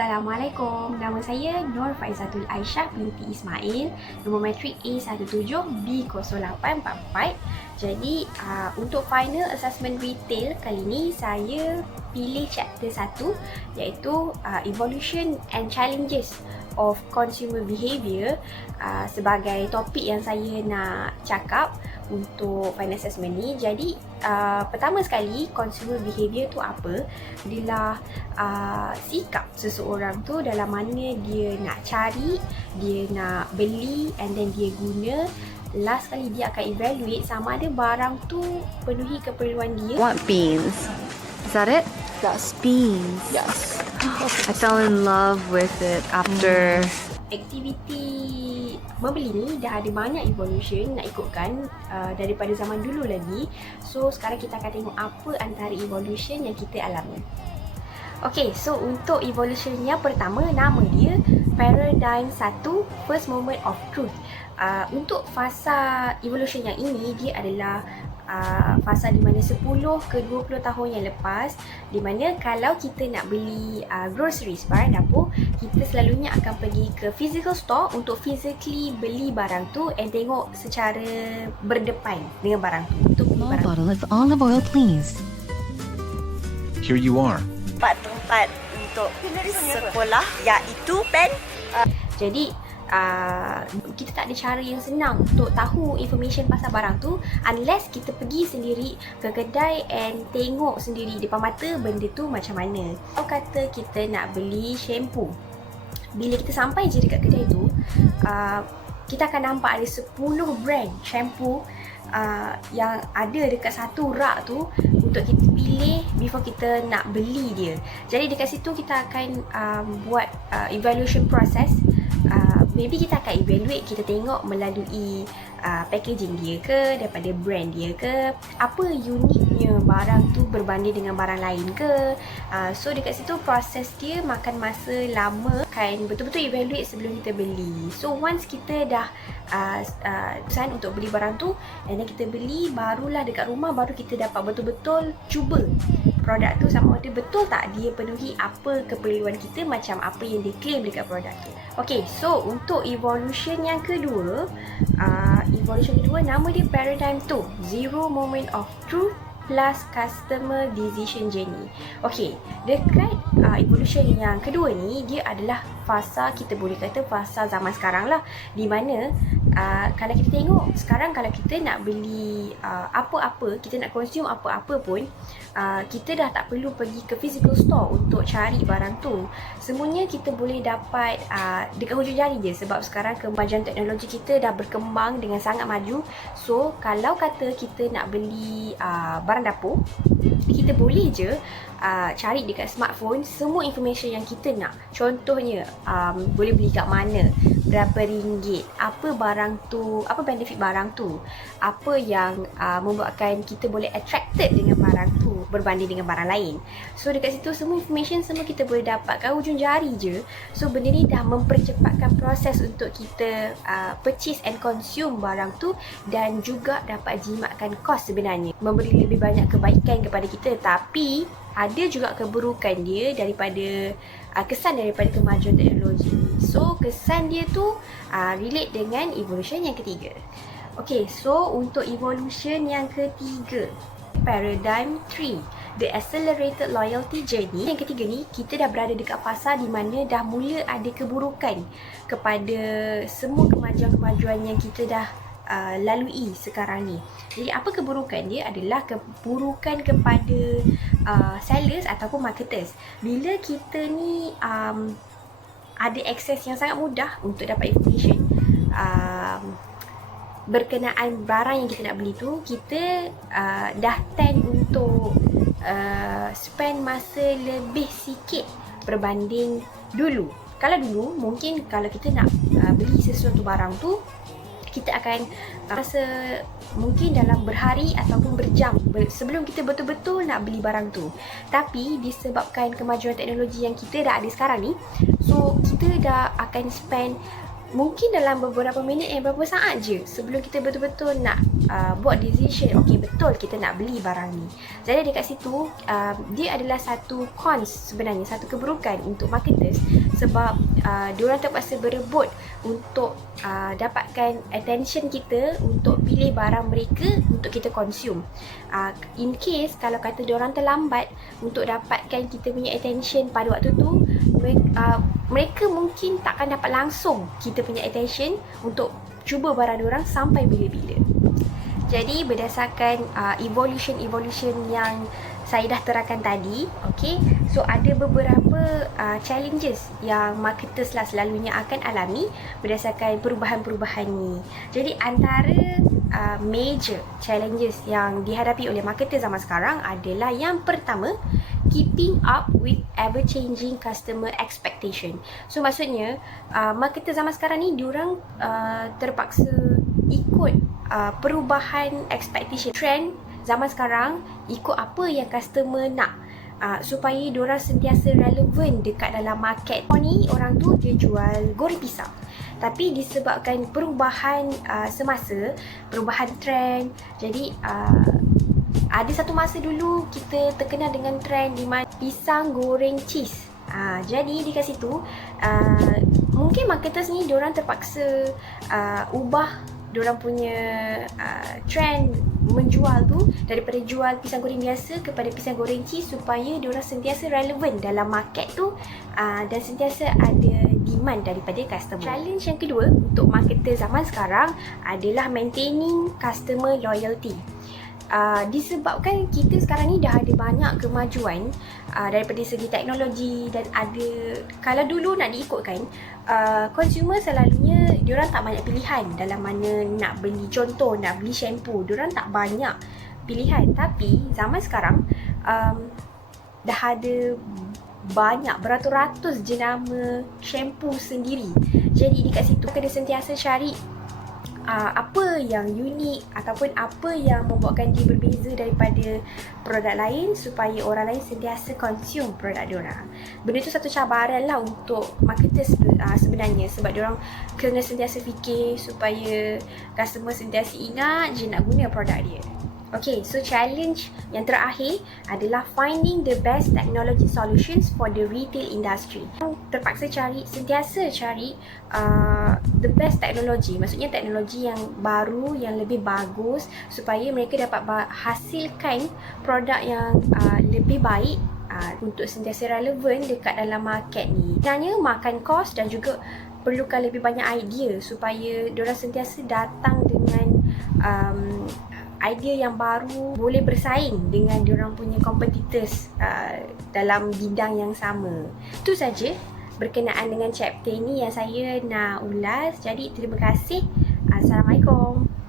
Assalamualaikum, nama saya Nur Faizatul Aisyah binti Ismail, nombor matrik A17B0844. Jadi untuk final assessment retail kali ni saya pilih chapter 1 iaitu Evolution and Challenges of Consumer Behaviour sebagai topik yang saya nak cakap untuk final assessment ni. Jadi pertama sekali, consumer behaviour tu apa? Adalah sikap seseorang tu dalam mana dia nak cari, dia nak beli and then dia guna. Last kali dia akan evaluate sama ada barang tu penuhi keperluan dia. Want beans? Is that it? Yes. Beans. Yes. I fell in love with it after. Aktiviti membeli ni dah ada banyak evolution nak ikutkan daripada zaman dulu lagi. So sekarang kita akan tengok apa antara evolution yang kita alami. Okay, so untuk evolution yang pertama, nama dia Paradigm 1 First Moment of Truth. Untuk fasa evolution yang ini, dia adalah fasa di mana 10 ke 20 tahun yang lepas, di mana kalau kita nak beli groceries, barang dapur, kita selalunya akan pergi ke physical store untuk physically beli barang tu and tengok secara berdepan dengan barang tu untuk beli Small barang tu. bottle of olive oil, please. Here you are. Tempat untuk sekolah iaitu pen. Jadi kita tak ada cara yang senang untuk tahu information pasal barang tu unless kita pergi sendiri ke kedai and tengok sendiri depan mata benda tu macam mana. Kalau kata kita nak beli shampoo, bila kita sampai je dekat kedai tu, kita akan nampak ada 10 brand shampoo yang ada dekat satu rak tu untuk kita pilih before kita nak beli dia. Jadi dekat situ kita akan buat evaluation process. Maybe kita akan evaluate, kita tengok melalui packaging dia ke, daripada brand dia ke, apa uniknya barang tu berbanding dengan barang lain ke. So dekat situ proses dia makan masa lama, kan betul-betul evaluate sebelum kita beli. So once kita dah sign untuk beli barang tu and then kita beli, barulah dekat rumah baru kita dapat betul-betul cuba produk tu sama ada betul tak dia penuhi apa keperluan kita macam apa yang diklaim dekat produk tu. Okay, so untuk evolution yang kedua, nama dia Paradigm 2 Zero Moment of Truth plus Customer Decision Journey. Okay, dekat evolution yang kedua ni, dia adalah fasa, kita boleh kata fasa zaman sekarang lah, di mana kalau kita tengok sekarang, kalau kita nak beli apa-apa, kita nak consume apa-apa pun, kita dah tak perlu pergi ke physical store untuk cari barang tu. Semuanya kita boleh dapat dekat hujung jari je, sebab sekarang kemajuan teknologi kita dah berkembang dengan sangat maju. So kalau kata kita nak beli barang dapur, kita boleh je cari dekat smartphone semua information yang kita nak. Contohnya boleh beli kat mana, berapa ringgit, apa barang tu, apa benefit barang tu, apa yang membuatkan kita boleh attracted dengan barang tu berbanding dengan barang lain. So dekat situ semua information semua kita boleh dapatkan hujung jari je. So benda ni dah mempercepatkan proses untuk kita purchase and consume barang tu, dan juga dapat jimatkan kos sebenarnya, memberi lebih banyak kebaikan kepada kita. Tapi ada juga keburukan dia daripada kesan daripada kemajuan teknologi. So kesan dia tu relate dengan evolution yang ketiga. Okay, so untuk evolution yang ketiga, Paradigm 3 The Accelerated Loyalty Journey. Yang ketiga ni, kita dah berada dekat fasa di mana dah mula ada keburukan kepada semua kemajuan-kemajuan yang kita dah lalui sekarang ni. Jadi apa keburukan dia? Adalah keburukan kepada sellers ataupun marketers. Bila kita ni ada akses yang sangat mudah untuk dapat information berkenaan barang yang kita nak beli tu, kita dah tend untuk spend masa lebih sikit berbanding dulu. Kalau dulu mungkin kalau kita nak beli sesuatu barang tu, kita akan rasa mungkin dalam berhari ataupun berjam sebelum kita betul-betul nak beli barang tu. Tapi disebabkan kemajuan teknologi yang kita dah ada sekarang ni, so kita dah akan spend mungkin dalam beberapa minit beberapa saat je sebelum kita betul-betul nak buat decision, okay betul kita nak beli barang ni. Jadi dekat situ dia adalah satu cons sebenarnya, satu keburukan untuk marketers, sebab diorang terpaksa berebut untuk dapatkan attention kita untuk pilih barang mereka untuk kita consume. In case kalau kata diorang terlambat untuk dapatkan kita punya attention pada waktu tu, mereka mungkin takkan dapat langsung kita punya attention untuk cuba barang diorang sampai bila-bila. Jadi berdasarkan evolution yang saya dah terangkan tadi, okay, so ada beberapa challenges yang marketers lah selalunya akan alami berdasarkan perubahan-perubahan ni. Jadi antara major challenges yang dihadapi oleh marketer zaman sekarang adalah yang pertama, keeping up with ever-changing customer expectation. So maksudnya marketer zaman sekarang ni diorang terpaksa ikut perubahan expectation, trend zaman sekarang, ikut apa yang customer nak, supaya diorang sentiasa relevan dekat dalam market. Ni orang tu dia jual goreng pisang, tapi disebabkan perubahan semasa, perubahan trend, jadi ada satu masa dulu kita terkenal dengan trend di mana pisang goreng cheese. Jadi dekat situ mungkin marketers ni diorang terpaksa ubah diorang punya trend menjual tu daripada jual pisang goreng biasa kepada pisang goreng cheese, supaya diorang sentiasa relevan dalam market tu dan sentiasa ada demand daripada customer. Challenge yang kedua untuk marketer zaman sekarang adalah maintaining customer loyalty. Disebabkan kita sekarang ni dah ada banyak kemajuan daripada segi teknologi, dan ada, kalau dulu nak diikutkan, consumer selalunya diorang tak banyak pilihan dalam mana nak beli. Contoh nak beli shampoo, diorang tak banyak pilihan. Tapi zaman sekarang dah ada banyak, beratus-ratus jenama shampoo sendiri. Jadi dekat situ kena sentiasa cari apa yang unik ataupun apa yang membuatkan dia berbeza daripada produk lain, supaya orang lain sentiasa consume produk diorang. Benda tu satu cabaran lah untuk marketers sebenarnya, sebab diorang kena sentiasa fikir supaya customer sentiasa ingat je nak guna produk dia. Okay, so challenge yang terakhir adalah finding the best technology solutions for the retail industry. Terpaksa sentiasa cari the best technology, maksudnya teknologi yang baru, yang lebih bagus, supaya mereka dapat hasilkan produk yang lebih baik untuk sentiasa relevan dekat dalam market ni. Sebenarnya makan kos dan juga perlukan lebih banyak idea supaya diorang sentiasa datang dengan idea yang baru, boleh bersaing dengan diorang punya competitors dalam bidang yang sama. Itu saja berkenaan dengan chapter ini yang saya nak ulas. Jadi terima kasih. Assalamualaikum.